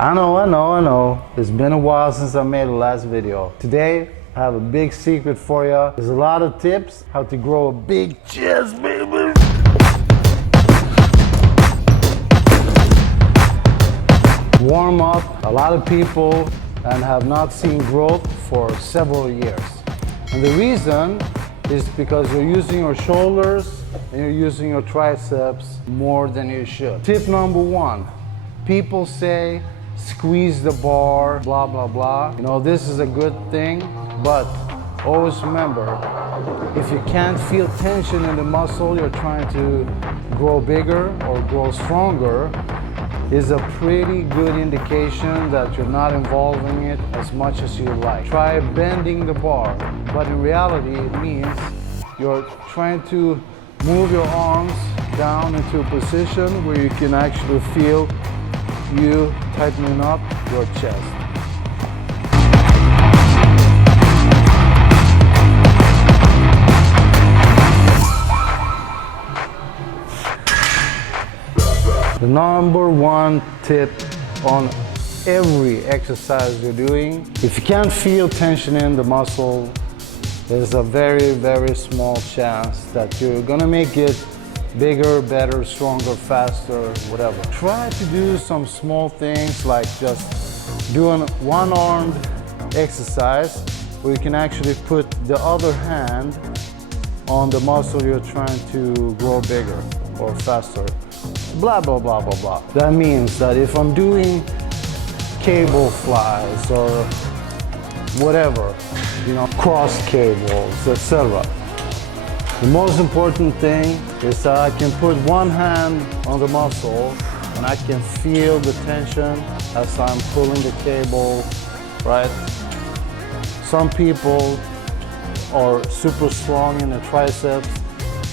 I know. It's been a while since I made the last video. Today, I have a big secret for you. There's a lot of tips how to grow a big chest, baby. Warm up. A lot of people and have not seen growth for several years. And the reason is because you're using your shoulders and you're using your triceps more than you should. Tip number one, people say squeeze the bar, blah, blah, blah. You know, this is a good thing, but always remember, if you can't feel tension in the muscle you're trying to grow bigger or grow stronger, is a pretty good indication that you're not involving it as much as you like. Try bending the bar, but in reality it means you're trying to move your arms down into a position where you can actually feel you tightening up your chest. The number one tip on every exercise you're doing, if you can't feel tension in the muscle, there's a very, very small chance that you're gonna make it bigger, better, stronger, faster, whatever. Try to do some small things like just doing one-armed exercise where you can actually put the other hand on the muscle you're trying to grow bigger or faster. Blah, blah, blah, blah, blah. That means that if I'm doing cable flies or whatever, you know, cross cables, etc. The most important thing is that I can put one hand on the muscle and I can feel the tension as I'm pulling the cable, right? Some people are super strong in the triceps,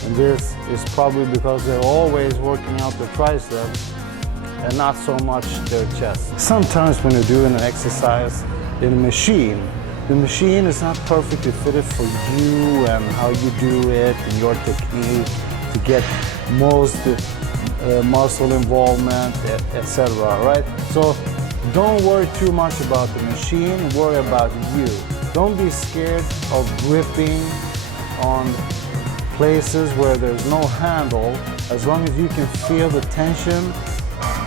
and this is probably because they're always working out their triceps and not so much their chest. Sometimes when you're doing an exercise in a machine, the machine is not perfectly fitted for you and how you do it and your technique to get most muscle involvement, etc. Right? So don't worry too much about the machine, worry about you. Don't be scared of gripping on places where there's no handle. As long as you can feel the tension,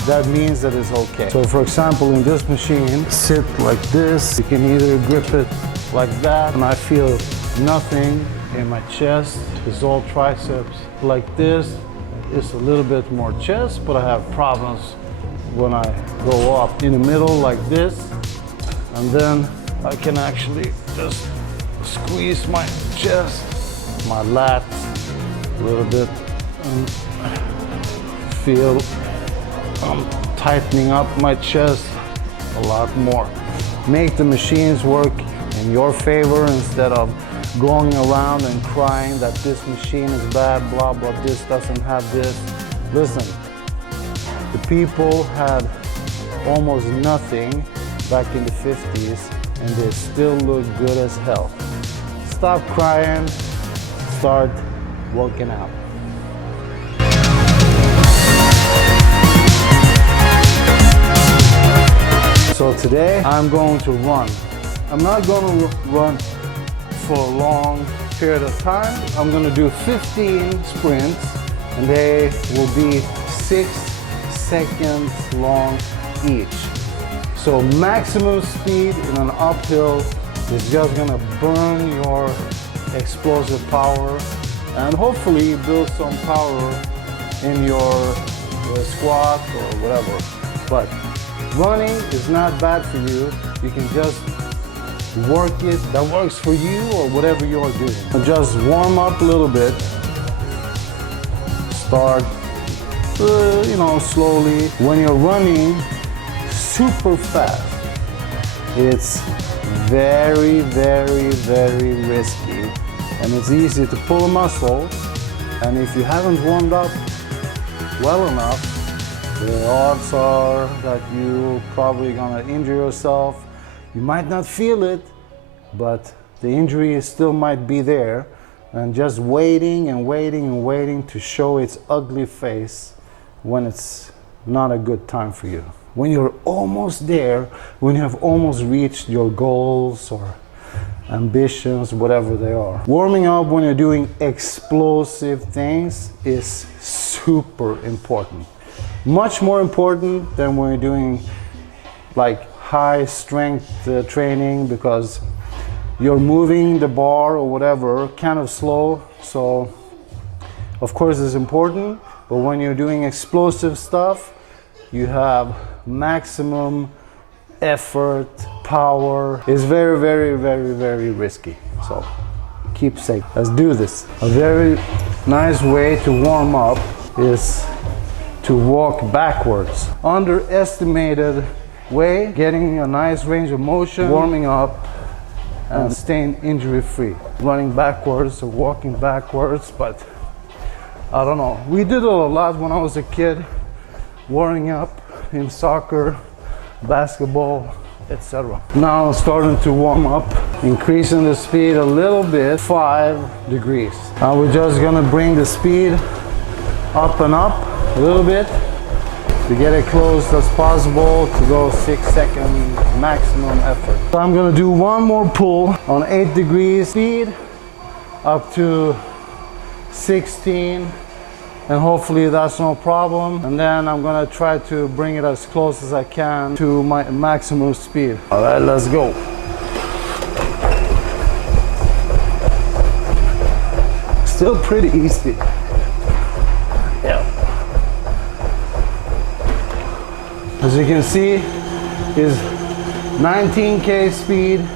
that means that it's okay. So for example, in this machine, sit like this. You can either grip it like that, and I feel nothing in my chest. It's all triceps. Like this, it's a little bit more chest, but I have problems when I go up. In the middle like this, and then I can actually just squeeze my chest, my lats a little bit, and feel I'm tightening up my chest a lot more. Make the machines work in your favor instead of going around and crying that this machine is bad, blah, blah, this doesn't have this. Listen, the people had almost nothing back in the 50s and they still look good as hell. Stop crying, start working out. So today I'm going to run. I'm not going to run for a long period of time. I'm going to do 15 sprints and they will be 6 seconds long each. So maximum speed in an uphill is just going to burn your explosive power and hopefully build some power in your squat or whatever. But running is not bad for you. You can just work it. That works for you or whatever you're doing. And just warm up a little bit. Start, you know, slowly. When you're running super fast, it's very, very, very risky. And it's easy to pull a muscle. And if you haven't warmed up well enough, the odds are that you're probably gonna injure yourself. You might not feel it, but the injury still might be there. And just waiting and waiting and waiting to show its ugly face when it's not a good time for you. when you're almost there, when you have almost reached your goals or ambitions, whatever they are. Warming up when you're doing explosive things is super important. Much more important than when you're doing like high strength training, because you're moving the bar or whatever kind of slow. So of course it's important, but when you're doing explosive stuff, you have maximum effort, power. It's very, very, very, very risky. So keep safe. Let's do this. A very nice way to warm up is to walk backwards. Underestimated way, getting a nice range of motion, warming up and staying injury free. Running backwards or walking backwards, but I don't know. We did it a lot when I was a kid, warming up in soccer, basketball, etc. Now I'm starting to warm up, increasing the speed a little bit, 5 degrees. Now we're just gonna bring the speed up and up a little bit to get it close as possible, to go 6 seconds maximum effort. So I'm gonna do one more pull on 8 degrees speed up to 16, and hopefully that's no problem. And then I'm gonna try to bring it as close as I can to my maximum speed. All right, let's go. Still pretty easy. Yeah. As you can see, is 19k speed,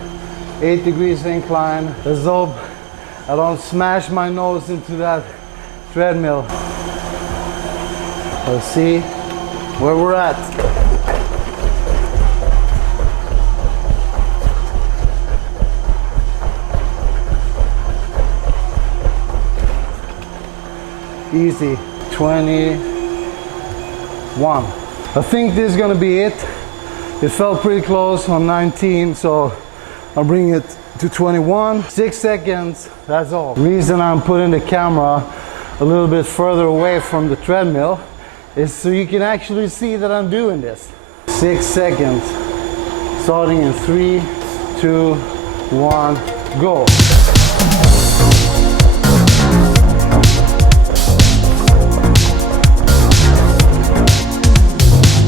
8 degrees incline. Let's hope I don't smash my nose into that treadmill. Let's see where we're at. Easy, 21. I think this is gonna be it. It felt pretty close on 19, so I'll bring it to 21. 6 seconds, that's all. The reason I'm putting the camera a little bit further away from the treadmill is so you can actually see that I'm doing this. 6 seconds, starting in 3, 2, 1, go.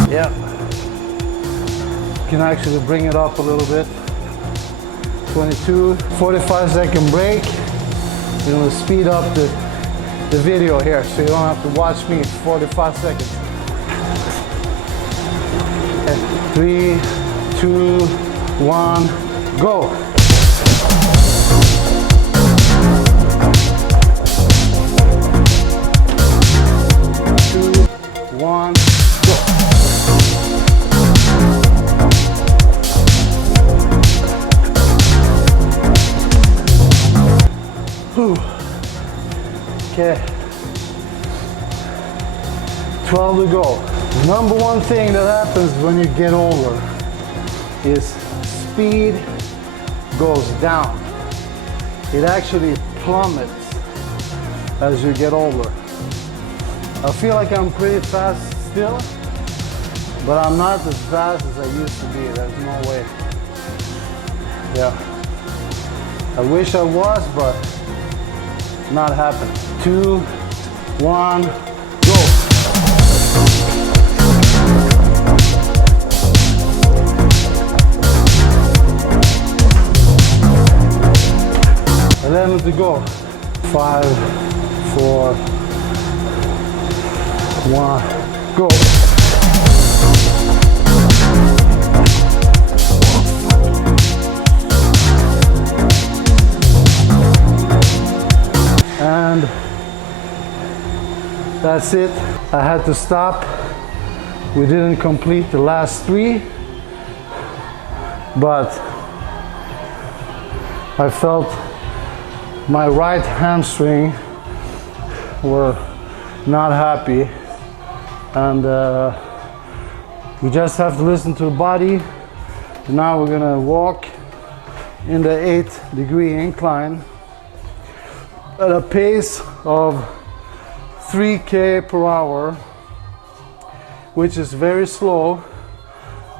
Yeah, you can actually bring it up a little bit. 22, 45-second break. You're gonna speed up the video here, so you don't have to watch me for 45 seconds. Okay. 3, 2, 1, go. 2, 1, go. Whew. Okay, 12 to go. The number one thing that happens when you get older is speed goes down. It actually plummets as you get older. I feel like I'm pretty fast still, but I'm not as fast as I used to be. There's no way. Yeah, I wish I was, but not happening. 2, 1, go. Eleven to go. 5, 4, 1, go. And that's it. I had to stop. We didn't complete the last 3, but I felt my right hamstring were not happy, and we just have to listen to the body. Now we're gonna walk in the 8-degree incline at a pace of 3k per hour, which is very slow,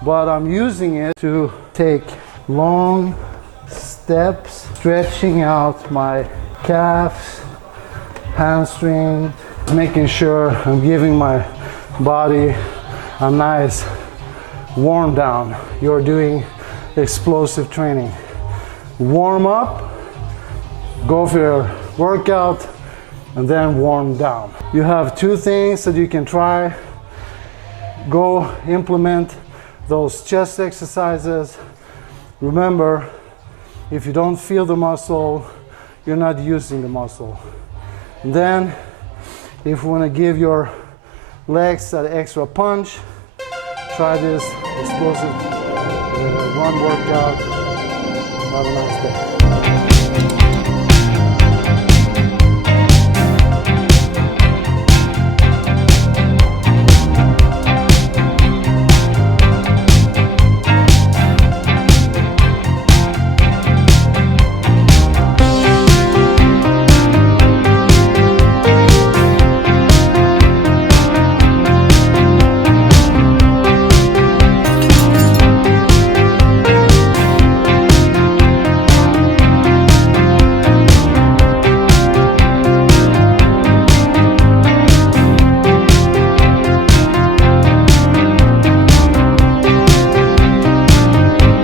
but I'm using it to take long steps, stretching out my calves, hamstring, making sure I'm giving my body a nice warm down. You're doing explosive training. Warm up, go for your workout, and then warm down. You have two things that you can try. Go implement those chest exercises. Remember, if you don't feel the muscle, you're not using the muscle. And then, if you want to give your legs that extra punch, try this explosive run workout. Have a nice day.